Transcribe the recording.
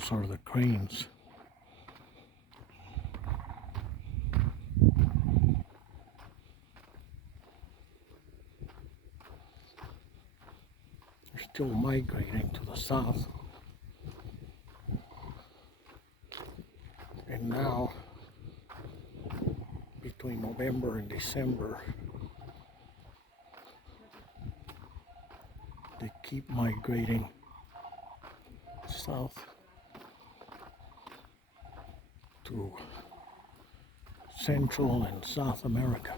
Those are the cranes. They're still migrating to the south. And now, between November and December, they keep migrating south to Central and South America.